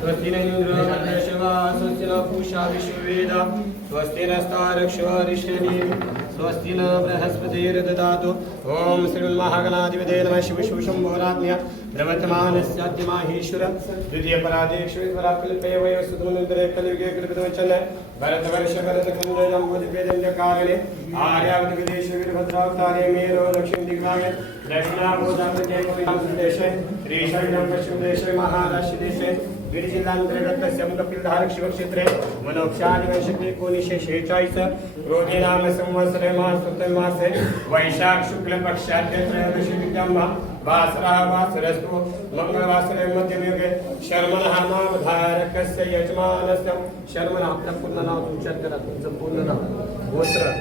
स्वस्ति न इंद्रो वृषभा स्वस्ति न पूषा विश्ववेद स्वस्ति नस्तारक्षरिष्यणि स्वस्ति न बृहस्पतिर्ददातु ॐ श्रीमहागणाधिपते नमः शिवशुशम्भोराज्ञा प्रवर्तमानस्य माहेश्वर द्वितीयपराधेश्वराकल्पे वयसुतमनन्तरे कलियुगे कृतवचन भरतवर्ष भरतखण्डजम्बुदिपेदण्डकारणे आर्यावत मेरो दक्षिण दिग्भागे दक्षिणाभूताप्रदेशे श्रीशैलं पश्चिमदेशे महाराष्ट्रदेशे देशे बीड जिल्हांतर्गत कपिलधारक शिवक्षेत्रे मनोक्षानि वंशके एकोणीसशे शेहेचाळीस रोजी नाम संवत्सरे मासोत्तर मासे. वैशाख शुक्ल पक्षाध्य त्रयोदशी विद्यांबा. वासरा वासरस्तु मंगळवासरे मध्ययुगे. शर्मणः नामधारकस्य यजमानस्य. शर्मण आपलं पूर्ण नाव तुमच्यात करा. तुमचं पूर्ण नाव. गोत्र.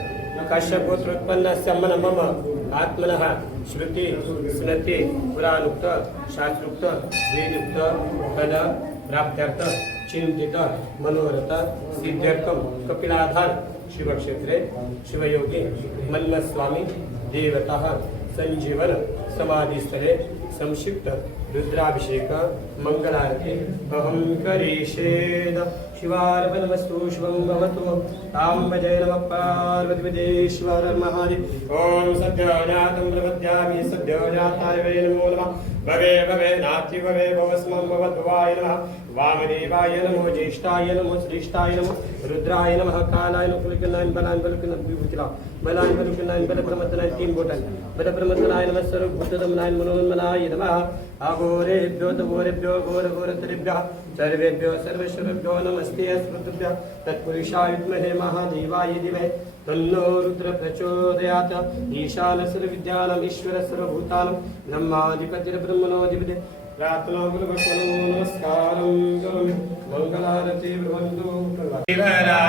काश्यप गोत्रोत्पन्नस्य मन मम. आत्मनः. श्रुती स्मृती पुराणुक्त शास्त्रुक्त वेदुक्त पद प्राप्त्यर्थ चिंतित मनोरथ सिद्ध्यर्थम कपिलाधार शिवक्षेत्रे शिवयोगे मल्लस्वामी देवतः संजीवन समाधिस्थले संक्षिप्त रुद्राभिषेक मंगलारती अहं करिष्येद। शिवार्पणमस्तु शिवं भवतु। ताम्बजय नमः पार्वतीपदेश्वर महादेव ॐ सद्यो जातं प्रपद्यामि सद्यो जाताय वै नमो नमः। भवे भवे नाति भवे भवस्मं भवद्भवाय नमः। वामदेवाय नमो ज्येष्ठाय नमो श्रेष्ठाय नमो। रुद्राय नमः कालाय नमो कुलकनाय बलाय बलकन विभूतिला। बलाय बलकनाय बलप्रमतनाय तीन बोटाय बलप्रमतनाय नमः सर्वभूतदमनाय मनोन्मनाय नमः अघोरेभ्यो तघोरेभ्यो घोर घोरतरेभ्यः सर्वेभ्यो सर्वेश्वरेभ्यो नमस्ते अस्मृतभ्यः तत्पुरुषाय विद्महे महादेवाय दिवे तन्नो रुद्र प्रचोदयात्। ईशान सर्वविद्यानाम् ईश्वर सर्वभूतानां। प्रार्थना गुरुभक्तनो नमस्कारं करोमि मङ्गलारति भवन्तु शिवराजा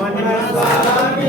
मनस्वामी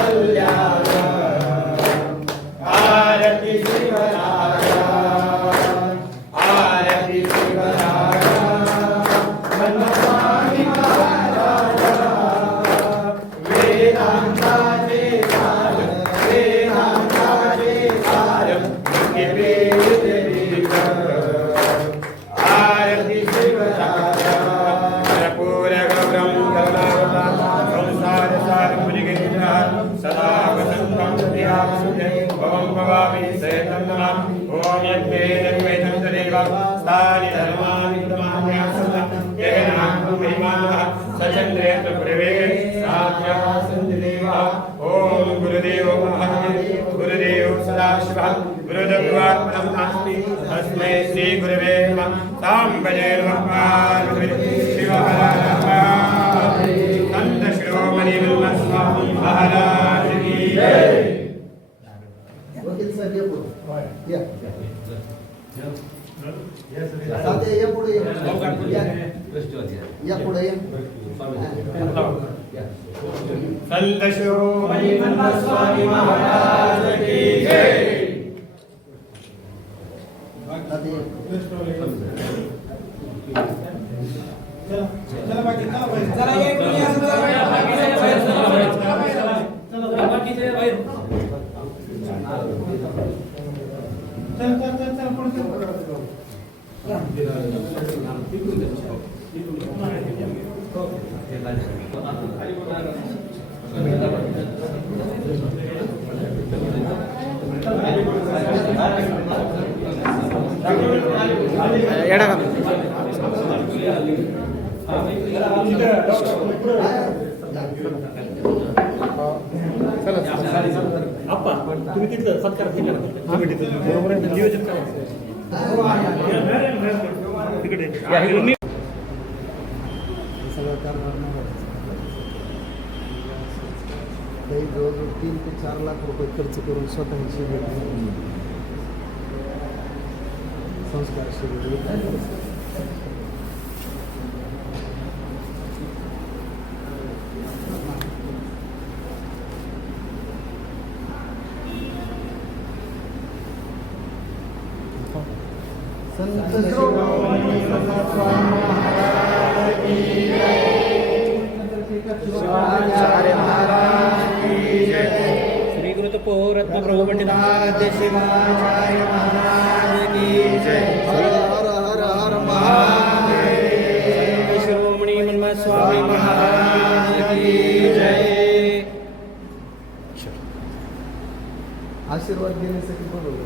गुरुदेवात्मनं नास्ति तस्मै श्रीगुरवे नमः साम्बजे नमः पार्वती शिवहर नमः संत शिरोमणि ब्रह्मस्वामी महाराज की जय वकील साहेब या पुढे या साथे या पुढे या. या पुढे या. हा. संत शिरोमणी स्वामी महाराज की जय चला चला बाकी चला. बाहेर चला एक मिनिट चला बाहेर चला बाहेर चला बाहेर चला बाकी चला बाहेर चल चल चल चल पण चल एडा का सगळं करणार नाही बघा. काही जवळजवळ तीन ते चार लाख रुपये खर्च करून स्वतः शिबिर संस्कार शिबिर संत शिरोमणी स्वामी महाराज की शिवाचार्य महाराज की जय श्रीकृत रत्न प्रभू पंडित शिवाचार्य महाराज की जय हर हर हर हर महादेव शिरोमणी मन्मा स्वामी महाराज की जय आशीर्वाद देण्यासाठी बोलवलं.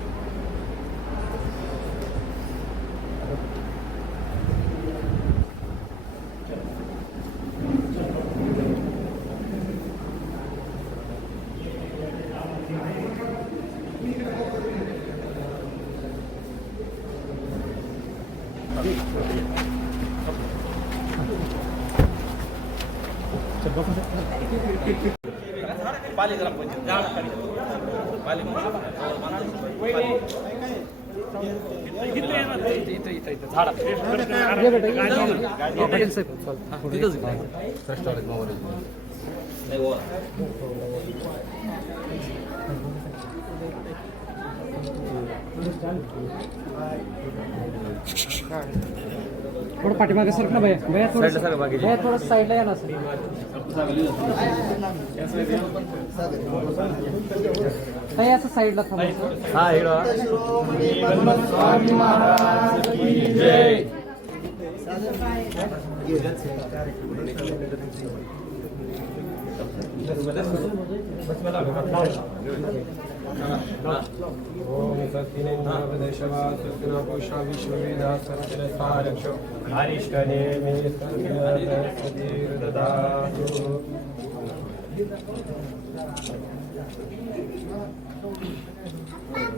पाली ग्राम थोडं पाठीमागे सरक ना भैया भैया थोडं भैया थोडं साईडला या ना सर भैया असं साईडला थांबा.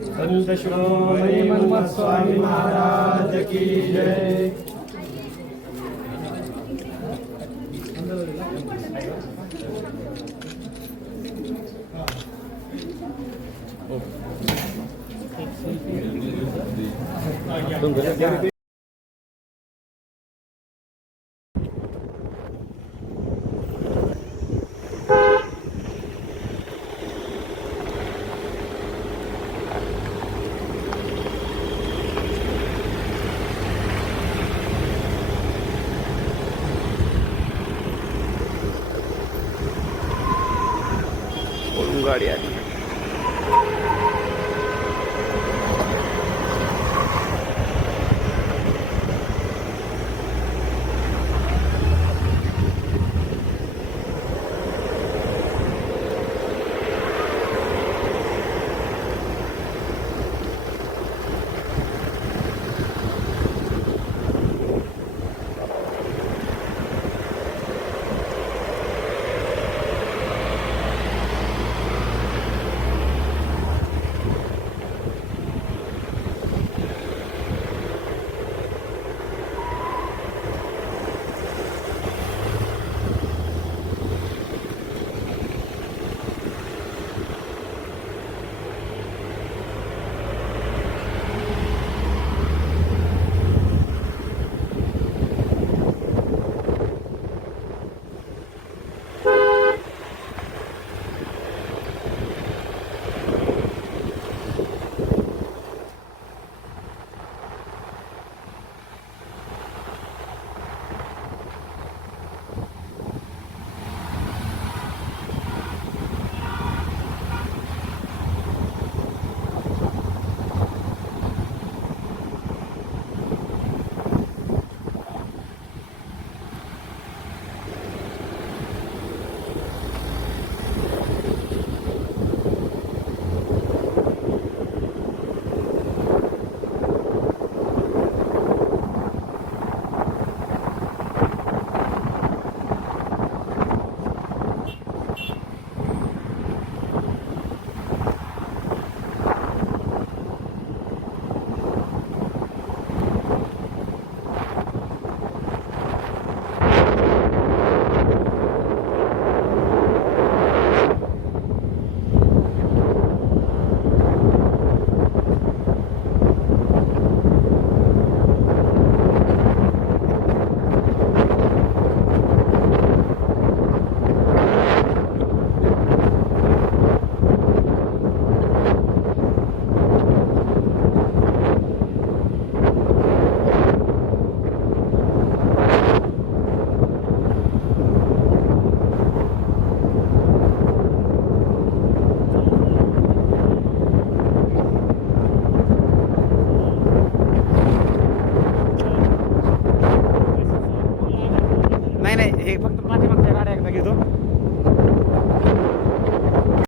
संत शिरोमणि मन्मथ स्वामी महाराज की जय गाडी आली